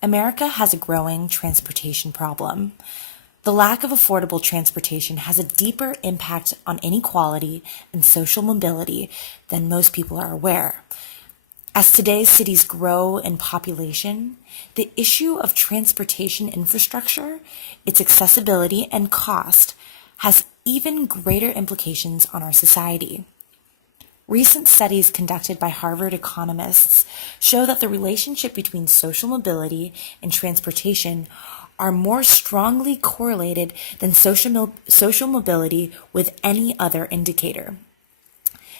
America has a growing transportation problem. The lack of affordable transportation has a deeper impact on inequality and social mobility than most people are aware. As today's cities grow in population, the issue of transportation infrastructure, its accessibility and cost, has even greater implications on our society. Recent studies conducted by Harvard economists show that the relationship between social mobility and transportation are more strongly correlated than social mobility with any other indicator.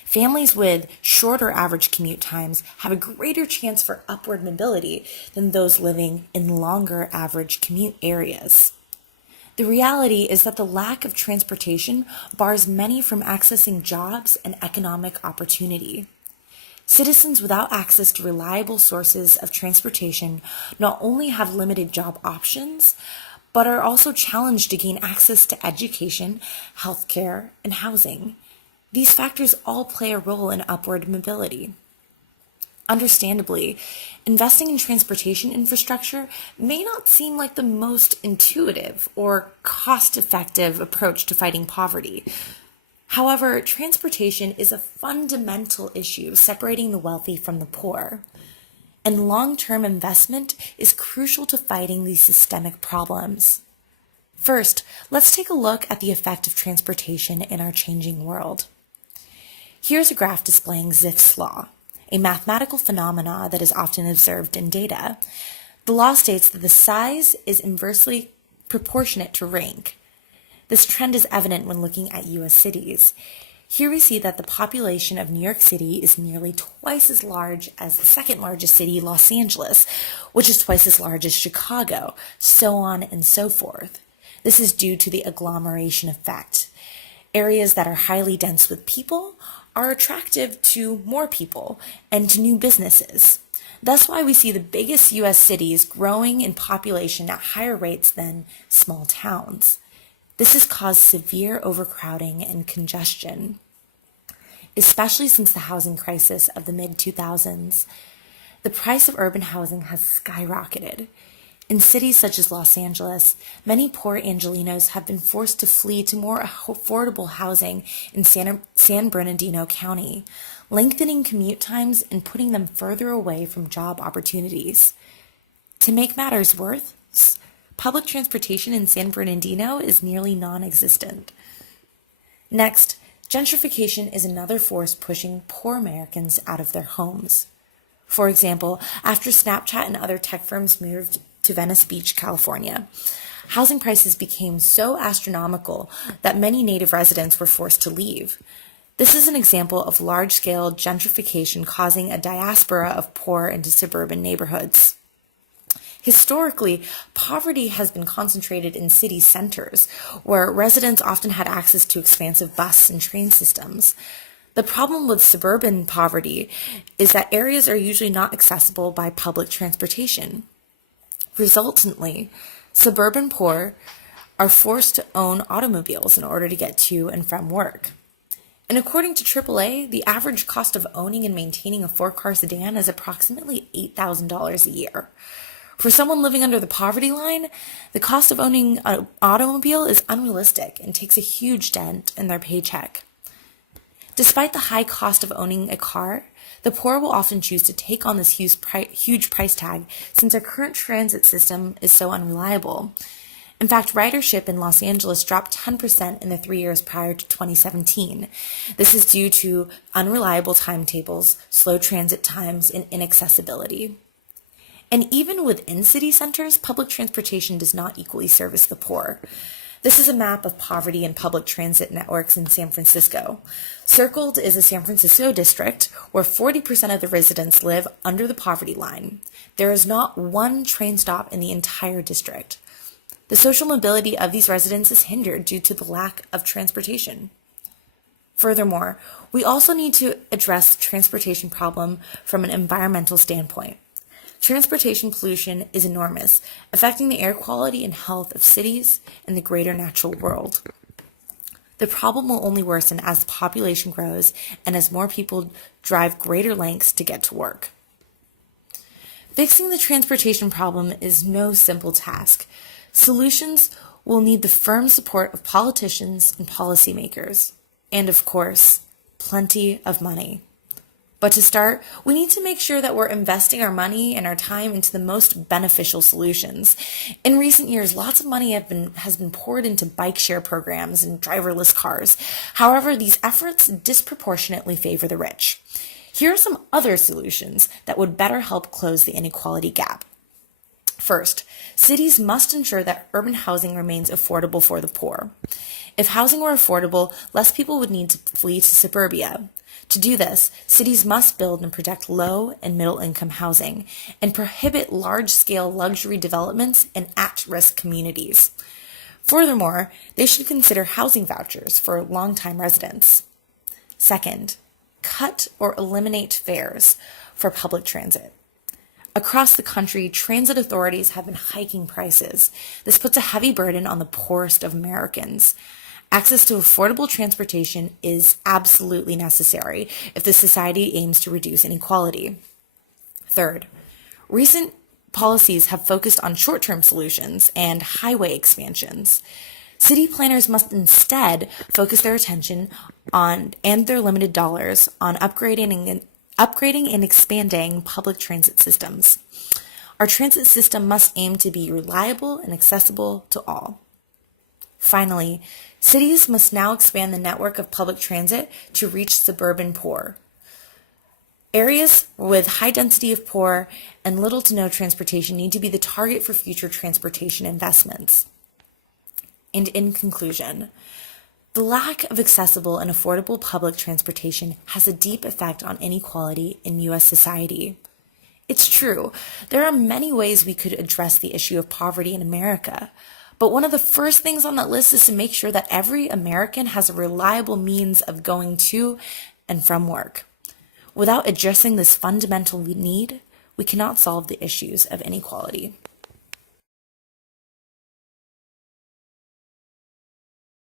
Families with shorter average commute times have a greater chance for upward mobility than those living in longer average commute areas. The reality is that the lack of transportation bars many from accessing jobs and economic opportunity. Citizens without access to reliable sources of transportation not only have limited job options, but are also challenged to gain access to education, healthcare, and housing. These factors all play a role in upward mobility. Understandably, investing in transportation infrastructure may not seem like the most intuitive or cost-effective approach to fighting poverty. However, transportation is a fundamental issue separating the wealthy from the poor, and long-term investment is crucial to fighting these systemic problems. First, let's take a look at the effect of transportation in our changing world. Here's a graph displaying Zipf's law, a mathematical phenomena that is often observed in data. The law states that the size is inversely proportionate to rank. This trend is evident when looking at U.S. cities. Here we see that the population of New York City is nearly twice as large as the second largest city, Los Angeles, which is twice as large as Chicago, so on and so forth. This is due to the agglomeration effect. Areas that are highly dense with people are attractive to more people and to new businesses. That's why we see the biggest U.S. cities growing in population at higher rates than small towns. This has caused severe overcrowding and congestion, especially since the housing crisis of the mid-2000s. The price of urban housing has skyrocketed. In cities such as Los Angeles, many poor Angelenos have been forced to flee to more affordable housing in San Bernardino County, lengthening commute times and putting them further away from job opportunities. To make matters worse, public transportation in San Bernardino is nearly non-existent. Next, gentrification is another force pushing poor Americans out of their homes. For example, after Snapchat and other tech firms moved to Venice Beach, California, housing prices became so astronomical that many native residents were forced to leave. This is an example of large-scale gentrification causing a diaspora of poor into suburban neighborhoods. Historically, poverty has been concentrated in city centers, where residents often had access to expansive bus and train systems. The problem with suburban poverty is that areas are usually not accessible by public transportation. Resultantly, suburban poor are forced to own automobiles in order to get to and from work. And according to AAA, the average cost of owning and maintaining a four-car sedan is approximately $8,000 a year. For someone living under the poverty line, the cost of owning an automobile is unrealistic and takes a huge dent in their paycheck. Despite the high cost of owning a car, the poor will often choose to take on this huge price tag since our current transit system is so unreliable. In fact, ridership in Los Angeles dropped 10% in the 3 years prior to 2017. This is due to unreliable timetables, slow transit times, and inaccessibility. And even within city centers, public transportation does not equally service the poor. This is a map of poverty and public transit networks in San Francisco. Circled is a San Francisco district where 40% of the residents live under the poverty line. There is not one train stop in the entire district. The social mobility of these residents is hindered due to the lack of transportation. Furthermore, we also need to address the transportation problem from an environmental standpoint. Transportation pollution is enormous, affecting the air quality and health of cities and the greater natural world. The problem will only worsen as the population grows and as more people drive greater lengths to get to work. Fixing the transportation problem is no simple task. Solutions will need the firm support of politicians and policymakers, and of course, plenty of money. But to start, we need to make sure that we're investing our money and our time into the most beneficial solutions. In recent years, lots of money has been poured into bike share programs and driverless cars. However, these efforts disproportionately favor the rich. Here are some other solutions that would better help close the inequality gap. First, cities must ensure that urban housing remains affordable for the poor. If housing were affordable, less people would need to flee to suburbia. To do this, cities must build and protect low and middle-income housing and prohibit large-scale luxury developments in at-risk communities. Furthermore, they should consider housing vouchers for long-time residents. Second, cut or eliminate fares for public transit. Across the country, transit authorities have been hiking prices. This puts a heavy burden on the poorest of Americans. Access to affordable transportation is absolutely necessary if the society aims to reduce inequality. Third, recent policies have focused on short-term solutions and highway expansions. City planners must instead focus their attention on and their limited dollars on upgrading and expanding public transit systems. Our transit system must aim to be reliable and accessible to all. Finally, cities must now expand the network of public transit to reach suburban poor. Areas with high density of poor and little to no transportation need to be the target for future transportation investments. And in conclusion, the lack of accessible and affordable public transportation has a deep effect on inequality in U.S. society. It's true, there are many ways we could address the issue of poverty in America, but one of the first things on that list is to make sure that every American has a reliable means of going to and from work. Without addressing this fundamental need, we cannot solve the issues of inequality.